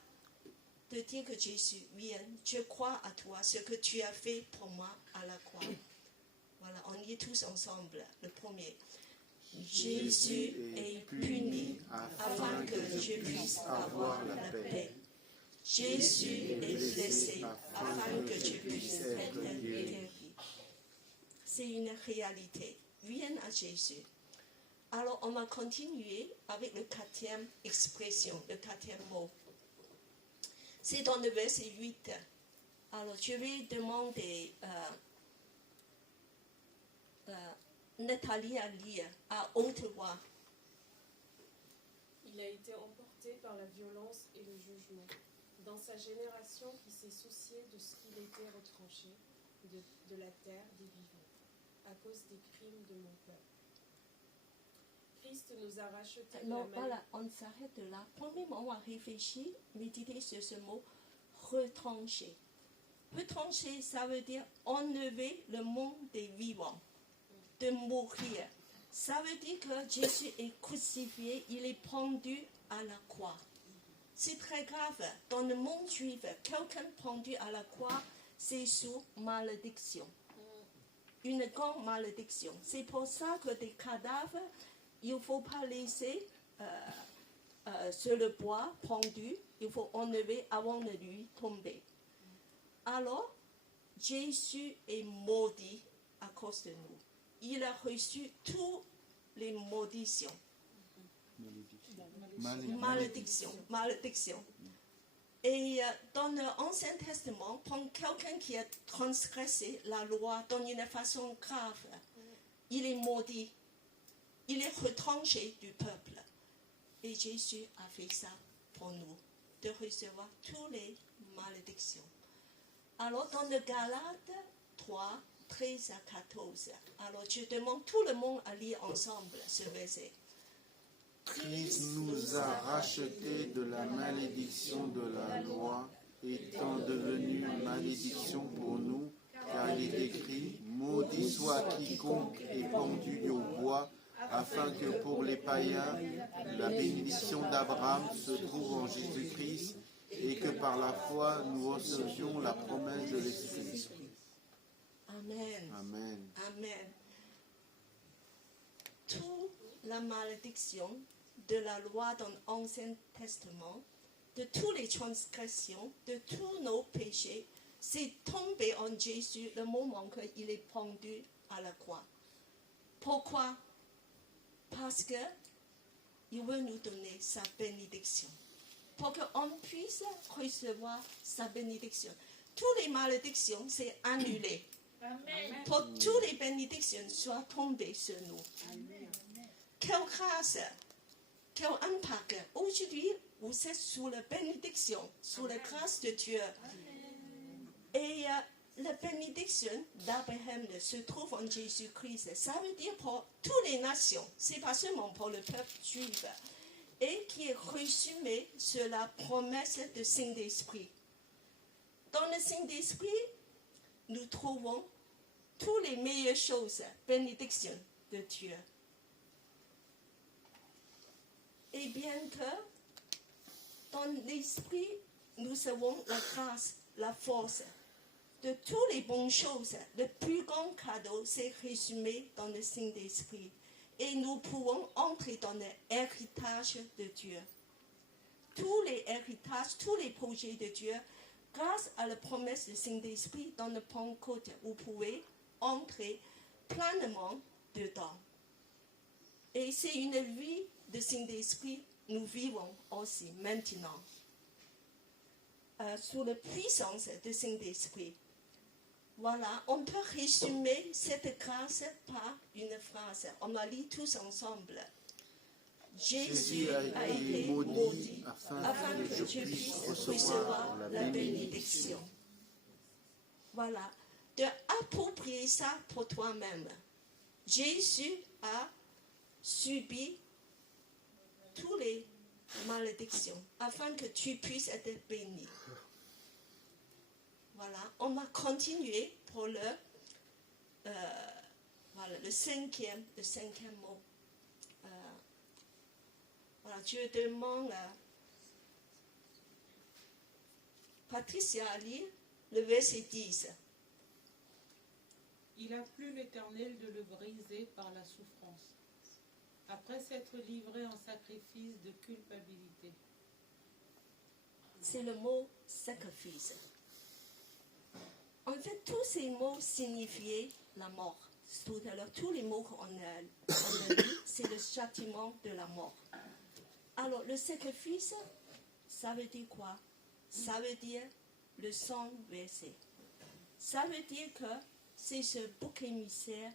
de dire que Jésus, viens, je crois à toi, ce que tu as fait pour moi à la croix. Voilà, on y est tous ensemble. Le premier. Jésus est puni afin que je puisse avoir la paix. Jésus est blessé afin que je puisse être guéri. C'est une réalité. Viens à Jésus. Alors, on va continuer avec le 4e expression, le 4e mot. C'est dans le verset 8. Alors, je vais demander Nathalie à lire à haute voix. Il a été emporté par la violence et le jugement. Dans sa génération qui s'est souciée de ce qu'il était retranché de la terre des vivants, à cause des crimes de mon peuple. Christ nous a rachetés de Non, la voilà, on s'arrête là. Premièrement, on va réfléchir, méditer sur ce mot retranché. Retranché, ça veut dire enlever le monde des vivants, de mourir. Ça veut dire que Jésus est crucifié, il est pendu à la croix. C'est très grave. Dans le monde juif, quelqu'un pendu à la croix, c'est sous malédiction. Une grande malédiction. C'est pour ça que des cadavres, il ne faut pas laisser sur le bois pendu, il faut enlever avant de lui tomber. Alors, Jésus est maudit à cause de nous. Il a reçu toutes les malédictions. Malédiction. Et dans l'Ancien Testament, pour quelqu'un qui a transgressé la loi d'une façon grave, il est maudit. Il est retranché du peuple. Et Jésus a fait ça pour nous, de recevoir toutes les malédictions. Alors, dans le Galates 3, 13 à 14, alors je demande tout le monde à lire ensemble ce verset. Christ nous a rachetés de la malédiction de la loi, étant devenu malédiction pour nous, car il est écrit, maudit soit quiconque est pendu au bois, afin que pour les païens, la bénédiction d'Abraham se trouve en Jésus-Christ, et que par la foi, nous recevions la promesse de l'Esprit. Amen. Amen. Amen. Toute la malédiction de la loi dans l'Ancien Testament, de toutes les transgressions, de tous nos péchés, c'est tomber en Jésus le moment qu'il est pendu à la croix. Pourquoi? Parce qu'il veut nous donner sa bénédiction. Pour qu'on puisse recevoir sa bénédiction. Toutes les malédictions, c'est annulé. Amen. Pour que toutes les bénédictions soient tombées sur nous. Amen. Quelle grâce, quel impact. Aujourd'hui, vous êtes sous la bénédiction, sous la grâce de Dieu. Et la bénédiction d'Abraham se trouve en Jésus-Christ. Ça veut dire pour toutes les nations, c'est pas seulement pour le peuple juif. Et qui est résumé sur la promesse du Saint-Esprit. Dans le Saint-Esprit, nous trouvons toutes les meilleures choses, bénédictions de Dieu. Et bien que dans l'Esprit, nous avons la grâce, la force de toutes les bonnes choses. Le plus grand cadeau, c'est résumé dans le Saint-Esprit. Et nous pouvons entrer dans l'héritage de Dieu. Tous les héritages, tous les projets de Dieu, grâce à la promesse du Saint-Esprit dans le Pentecôte, vous pouvez entrer pleinement dedans. Et c'est une vie de Saint-Esprit, nous vivons aussi maintenant. Sous la puissance du Saint-Esprit. Voilà, on peut résumer cette grâce par une phrase. On la lit tous ensemble. Jésus a été maudit afin que je puisse recevoir la bénédiction. Voilà, de approprier ça pour toi-même. Jésus a subi toutes les malédictions afin que tu puisses être béni. Voilà, on va continuer pour le cinquième mot. Voilà, je demande à Patricia à lire le verset 10. Il a plu l'Éternel de le briser par la souffrance, après s'être livré en sacrifice de culpabilité. C'est le mot sacrifice. En fait, tous ces mots signifiaient la mort. Tout à l'heure, tous les mots qu'on a dit, c'est le châtiment de la mort. Alors, le sacrifice, ça veut dire quoi? Ça veut dire le sang versé. Ça veut dire que c'est ce bouc émissaire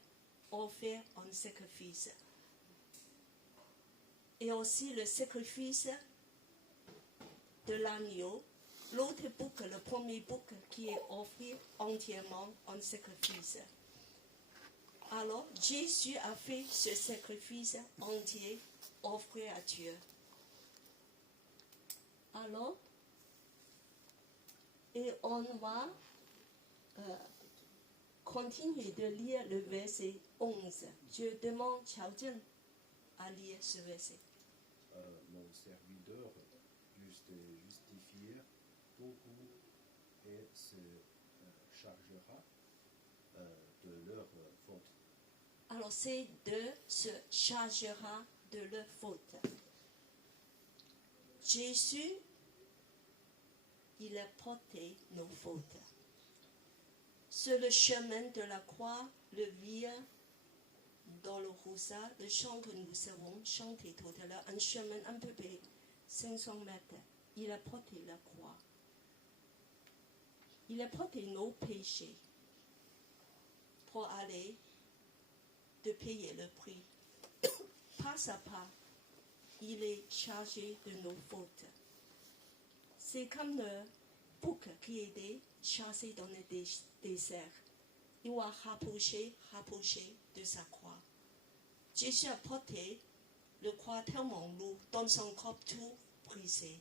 offert en sacrifice. Et aussi le sacrifice de l'agneau. L'autre bouc, le premier bouc qui est offert entièrement en sacrifice. Alors, Jésus a fait ce sacrifice entier offert à Dieu. Alors, et on va continuer de lire le verset 11. Je demande Chao Zhen à lire ce verset. Mon serviteur justifiera beaucoup et se chargera de leur faute. Alors, c'est de se chargera de leur faute. Jésus, il a porté nos fautes. Sur le chemin de la croix, le via Dolorosa, le chant que nous avons chanté tout à l'heure, un chemin un peu plus 500 mètres, il a porté la croix. Il a porté nos péchés pour aller de payer le prix. Pas à pas, il est chargé de nos fautes. C'est comme le bouc qui était chassé dans le désert. Il va rapprocher de sa croix. Jésus a porté le croix tellement lourd, dans son corps tout brisé.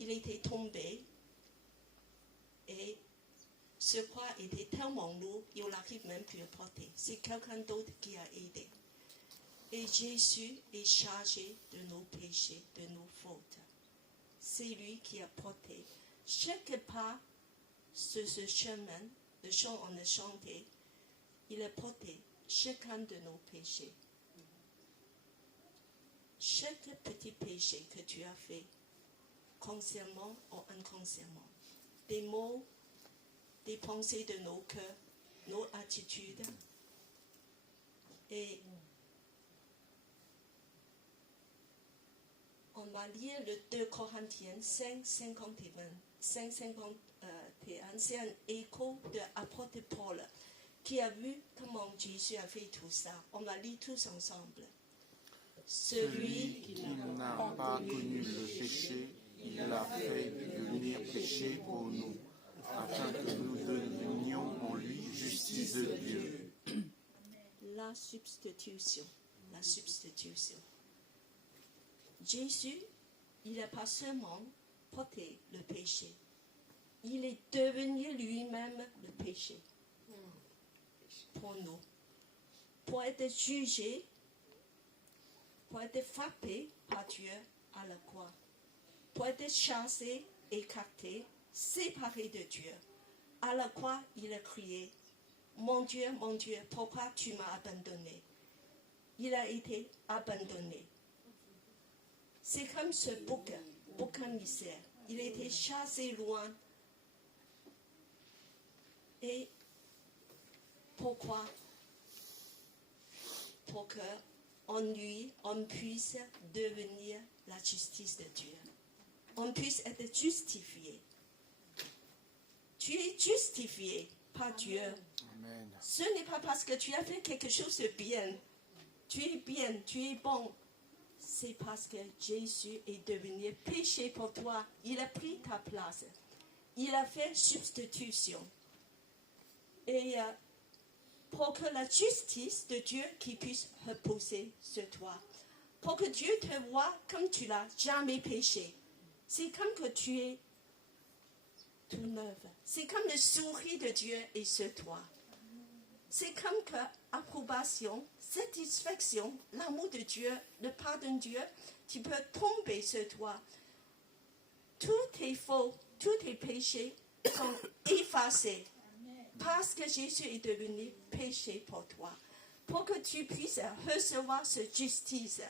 Il était tombé et ce croix était tellement lourd, il n'arrive même plus à porter. C'est quelqu'un d'autre qui a aidé. Et Jésus est chargé de nos péchés, de nos fautes. C'est lui qui a porté. Chaque pas sur ce chemin, le chant on a chanté, il a porté chacun de nos péchés. Chaque petit péché que tu as fait, consciemment ou inconsciemment, des mots, des pensées de nos cœurs, nos attitudes. Et on va lire le 2 Corinthiens 5, 51. C'est un écho de l'apôtre Paul qui a vu comment Jésus a fait tout ça. On va lire tous ensemble. Celui qui n'a pas connu le péché, il l'a fait devenir péché pour nous, afin que nous devenions en lui justice de Dieu. La substitution. La substitution. Jésus, il n'a pas seulement porté le péché, il est devenu lui-même le péché pour nous, pour être jugé, pour être frappé par Dieu à la croix, pour être chassé, écarté, séparé de Dieu. À la croix, il a crié, mon Dieu, pourquoi tu m'as abandonné? Il a été abandonné. C'est comme ce bouc émissaire. Il a été chassé loin. Et pourquoi? Pour qu'en lui, on puisse devenir la justice de Dieu. On puisse être justifié. Tu es justifié par Dieu. Amen. Ce n'est pas parce que tu as fait quelque chose de bien. Tu es bon. C'est parce que Jésus est devenu péché pour toi. Il a pris ta place. Il a fait substitution. Et pour que la justice de Dieu qui puisse reposer sur toi. Pour que Dieu te voie comme tu n'as jamais péché. C'est comme que tu es tout neuf. C'est comme le sourire de Dieu est sur toi. C'est comme que approbation, satisfaction, l'amour de Dieu, le pardon de Dieu, tu peux tomber sur toi. Tous tes fautes, tous tes péchés sont effacés. Parce que Jésus est devenu péché pour toi. Pour que tu puisses recevoir cette justice.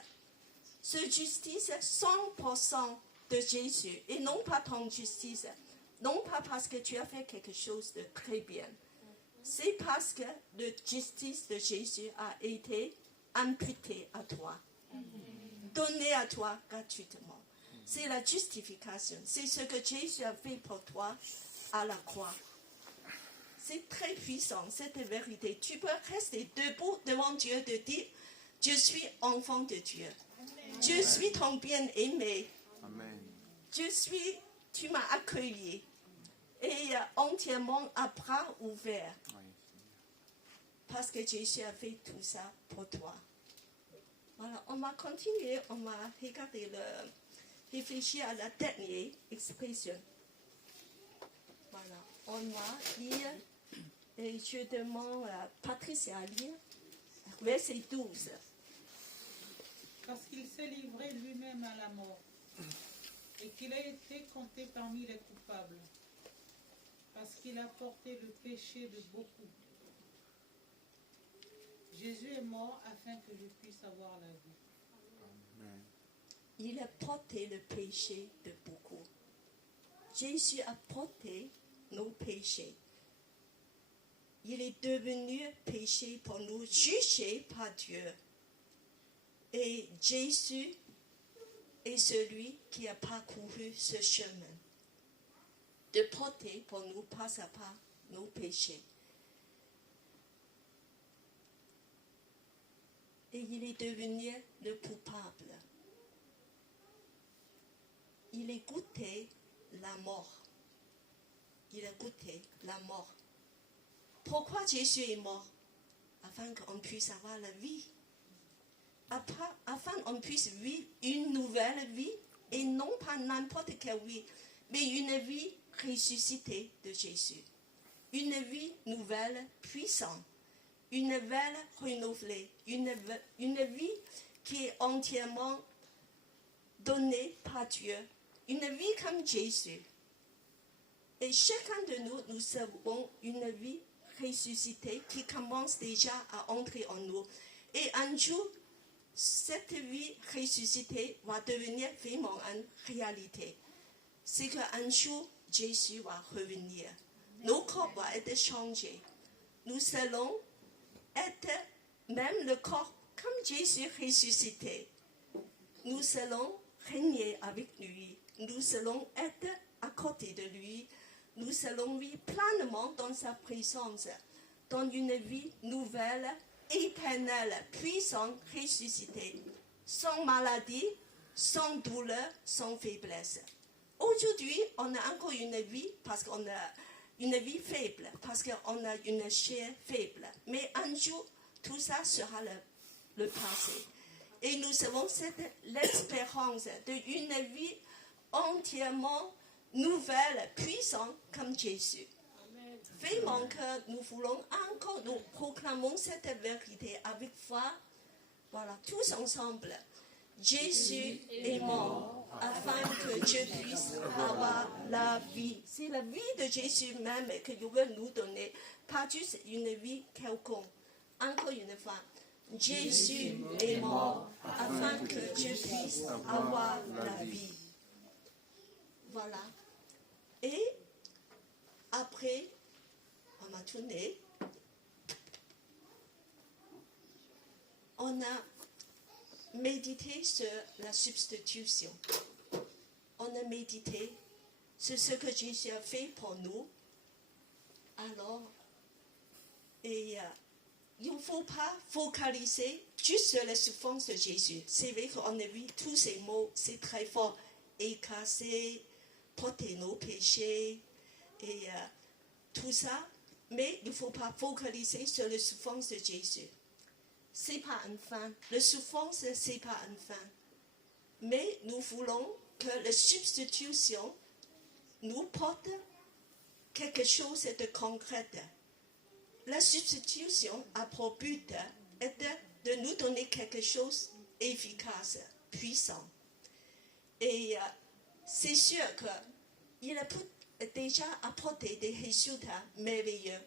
Cette justice 100% de Jésus. Et non pas ton justice. Non pas parce que tu as fait quelque chose de très bien. C'est parce que la justice de Jésus a été imputée à toi. Donnée à toi gratuitement. C'est la justification. C'est ce que Jésus a fait pour toi à la croix. C'est très puissant, cette vérité. Tu peux rester debout devant Dieu de dire, je suis enfant de Dieu. Amen. Je suis ton bien-aimé. Amen. Tu m'as accueilli. Et entièrement à bras ouverts. Parce que Jésus a fait tout ça pour toi. Voilà, on va continuer, on va réfléchir à la dernière expression. Voilà, on va lire, et je demande à Patricia à lire, verset 12. Parce qu'il s'est livré lui-même à la mort, et qu'il a été compté parmi les coupables, parce qu'il a porté le péché de beaucoup. Jésus est mort afin que je puisse avoir la vie. Amen. Il a porté le péché de beaucoup. Jésus a porté nos péchés. Il est devenu péché pour nous, jugé par Dieu. Et Jésus est celui qui a parcouru ce chemin de porter pour nous pas à pas nos péchés. Et il est devenu le coupable. Il a goûté la mort. Il a goûté la mort. Pourquoi Jésus est mort? Afin qu'on puisse avoir la vie. Afin qu'on puisse vivre une nouvelle vie. Et non pas n'importe quelle vie. Mais une vie ressuscitée de Jésus. Une vie nouvelle, puissante. Une vie renouvelée. Une vie qui est entièrement donnée par Dieu. Une vie comme Jésus. Et chacun de nous, nous avons une vie ressuscitée qui commence déjà à entrer en nous. Et un jour, cette vie ressuscitée va devenir vraiment une réalité. C'est qu'un jour, Jésus va revenir nos corps vont être changés. Nous allons être même le corps comme Jésus ressuscité. Nous allons régner avec lui. Nous allons être à côté de lui. Nous allons vivre pleinement dans sa présence, dans une vie nouvelle, éternelle, puissante, ressuscitée, sans maladie, sans douleur, sans faiblesse. Aujourd'hui, on a encore une vie parce qu'on a une vie faible, parce qu'on a une chair faible. Mais un jour, tout ça sera le passé. Et nous avons l'espérance d'une vie entièrement nouvelle, puissante comme Jésus. Vraiment que nous voulons encore, nous proclamons cette vérité avec foi. Voilà, tous ensemble. Jésus est mort afin que je puisse avoir la vie. C'est la vie de Jésus même que Dieu veut nous donner, pas juste une vie quelconque. Encore une fois, Jésus est mort afin que je puisse avoir la vie. Voilà. Et après, on m'a tourné. On a médité sur la substitution. On a médité sur ce que Jésus a fait pour nous. Alors, il ne faut pas focaliser juste sur la souffrance de Jésus. C'est vrai qu'on a vu tous ces mots, c'est très fort. Écraser, porter nos péchés et tout ça. Mais il ne faut pas focaliser sur la souffrance de Jésus. Ce n'est pas une fin. La souffrance, ce n'est pas une fin. Mais nous voulons que la substitution nous porte quelque chose de concret. La substitution a pour but de nous donner quelque chose d'efficace, puissant. Et c'est sûr qu'il a déjà apporté des résultats merveilleux.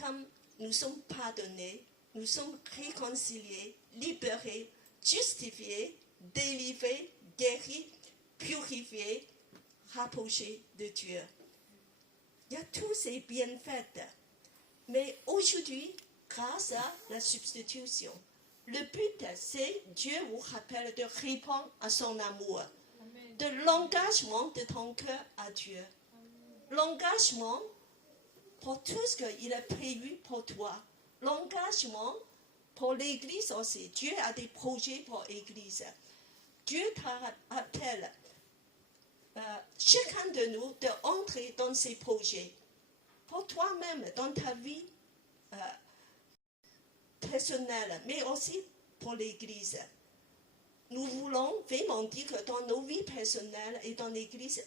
Comme nous sommes pardonnés, nous sommes réconciliés, libérés, justifiés, délivrés, guéris, purifiés, rapprochés de Dieu. Il y a tous ces bienfaits. Mais aujourd'hui, grâce à la substitution, le but, c'est Dieu vous rappelle de répondre à son amour, de l'engagement de ton cœur à Dieu, l'engagement pour tout ce qu'il a prévu pour toi, l'engagement pour l'Église aussi. Dieu a des projets pour l'Église. Dieu t'appelle, chacun de nous, d'entrer dans ces projets. Pour toi-même, dans ta vie personnelle, mais aussi pour l'Église. Nous voulons vraiment dire que dans nos vies personnelles et dans l'Église,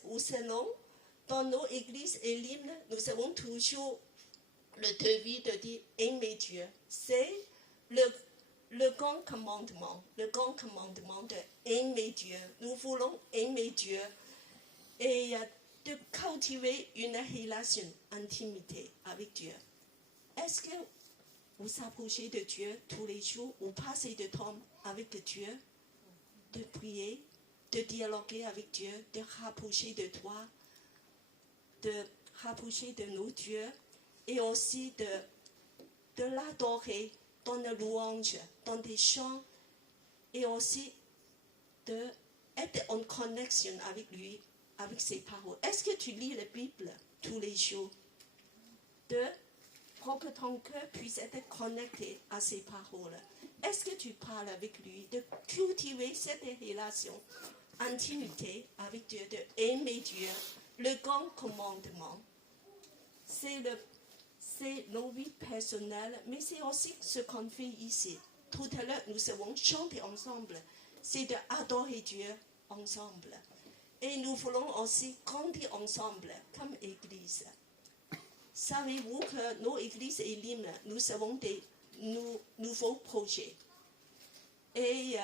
dans nos églises et l'hymne, nous avons toujours le devis de dire aimer Dieu. C'est le grand commandement de aimer Dieu. Nous voulons aimer Dieu et de cultiver une relation, intimité avec Dieu. Est-ce que vous approchez de Dieu tous les jours, vous passez de temps avec Dieu, de prier, de dialoguer avec Dieu, de rapprocher de toi, de rapprocher de nos dieux et aussi de l'adorer dans la louange, dans des chants et aussi d'être en connexion avec lui, avec ses paroles. Est-ce que tu lis la Bible tous les jours pour que ton cœur puisse être connecté à ses paroles? Est-ce que tu parles avec lui, de cultiver cette relation, intimité avec Dieu, de aimer Dieu? Le grand commandement, c'est nos vies personnelles, mais c'est aussi ce qu'on fait ici. Tout à l'heure, nous avons chanté ensemble. C'est d'adorer Dieu ensemble. Et nous voulons aussi grandir ensemble comme Église. Savez-vous que nos églises et l'hymne, nous avons des nouveaux projets. Et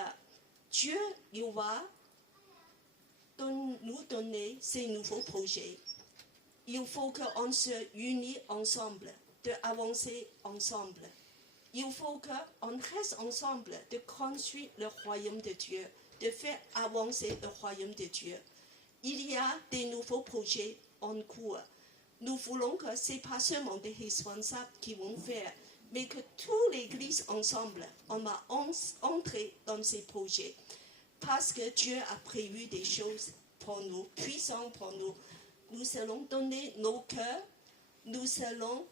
Dieu, il va nous donner ces nouveaux projets. Il faut qu'on se unisse ensemble, d'avancer ensemble. Il faut qu'on reste ensemble, de construire le royaume de Dieu, de faire avancer le royaume de Dieu. Il y a des nouveaux projets en cours. nous voulons que ce n'est pas seulement des responsables qui vont faire, mais que toute l'Église ensemble, on va entrer dans ces projets. Parce que Dieu a prévu des choses pour nous, puissantes pour nous. Nous allons donner nos cœurs, nous allons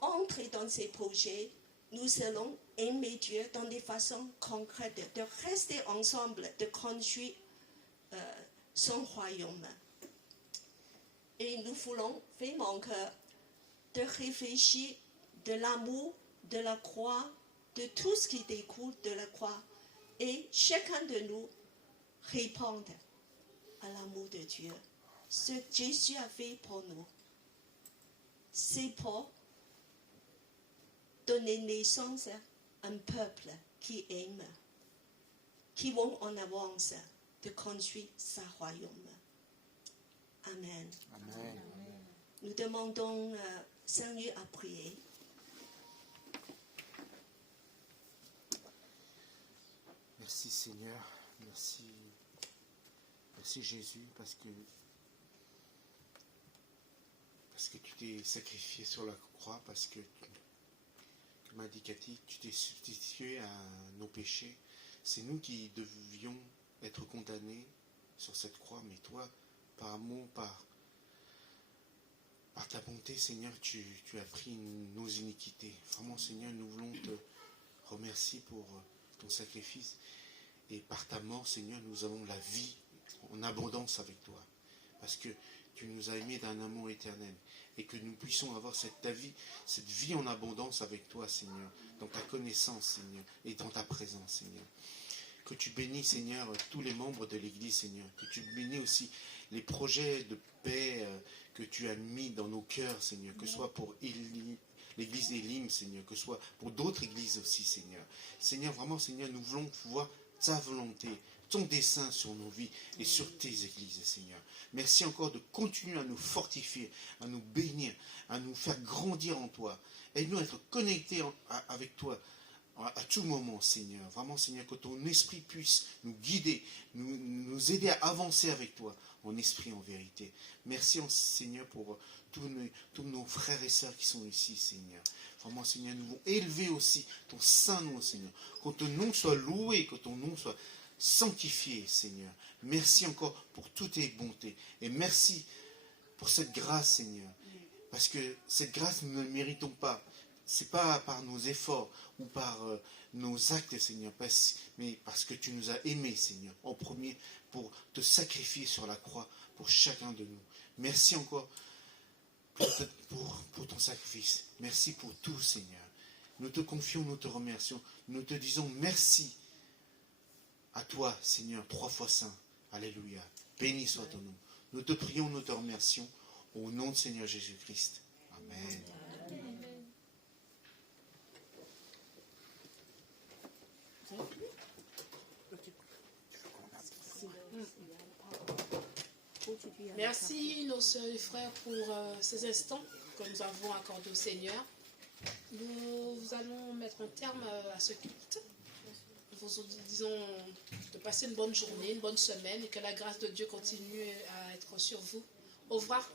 entrer dans ces projets, nous allons aimer Dieu dans des façons concrètes, de rester ensemble, de construire son royaume. Et nous voulons vraiment de réfléchir de l'amour, de la croix, de tout ce qui découle de la croix. Et chacun de nous répondre à l'amour de Dieu. Ce que Jésus a fait pour nous, c'est pour donner naissance à un peuple qui aime, qui vont en avance de construire sa royaume. Amen. Amen. Nous demandons Seigneur à prier. Merci Seigneur, merci Jésus, parce que tu t'es sacrifié sur la croix, parce que, comme a dit Cathy, tu t'es substitué à nos péchés. C'est nous qui devions être condamnés sur cette croix, mais toi, par amour, par ta bonté, Seigneur, tu as pris nos iniquités. Vraiment, Seigneur, nous voulons te remercier pour ton sacrifice. Et par ta mort, Seigneur, nous avons la vie en abondance avec toi. Parce que tu nous as aimés d'un amour éternel. Et que nous puissions avoir cette vie en abondance avec toi, Seigneur. Dans ta connaissance, Seigneur. Et dans ta présence, Seigneur. Que tu bénis, Seigneur, tous les membres de l'Église, Seigneur. Que tu bénis aussi les projets de paix que tu as mis dans nos cœurs, Seigneur. Que ce soit pour l'Église Elim, Seigneur. Que ce soit pour d'autres églises aussi, Seigneur. Seigneur, vraiment, Seigneur, nous voulons pouvoir ta volonté, ton dessein sur nos vies et sur tes églises, Seigneur. Merci encore de continuer à nous fortifier, à nous bénir, à nous faire grandir en toi. Aide-nous à être connectés avec toi à tout moment, Seigneur. Vraiment, Seigneur, que ton esprit puisse nous guider, nous aider à avancer avec toi, en esprit, en vérité. Merci, Seigneur, pour tous nos frères et sœurs qui sont ici, Seigneur. Vraiment, Seigneur, nous voulons élever aussi ton saint nom, Seigneur. Que ton nom soit loué, que ton nom soit sanctifié, Seigneur. Merci encore pour toutes tes bontés. Et merci pour cette grâce, Seigneur. Parce que cette grâce, nous ne le méritons pas. Ce n'est pas par nos efforts ou par nos actes, Seigneur, mais parce que tu nous as aimés, Seigneur, en premier, pour te sacrifier sur la croix pour chacun de nous. Merci encore pour ton sacrifice. Merci pour tout, Seigneur. Nous te confions, nous te remercions. Nous te disons merci à toi, Seigneur, 3 fois saint. Alléluia. Béni soit ton nom. Nous te prions, nous te remercions. Au nom de Seigneur Jésus-Christ. Amen. Merci nos sœurs et frères pour ces instants que nous avons accordés au Seigneur. Nous allons mettre un terme à ce culte. Nous vous disons de passer une bonne journée, une bonne semaine et que la grâce de Dieu continue à être sur vous. Au revoir.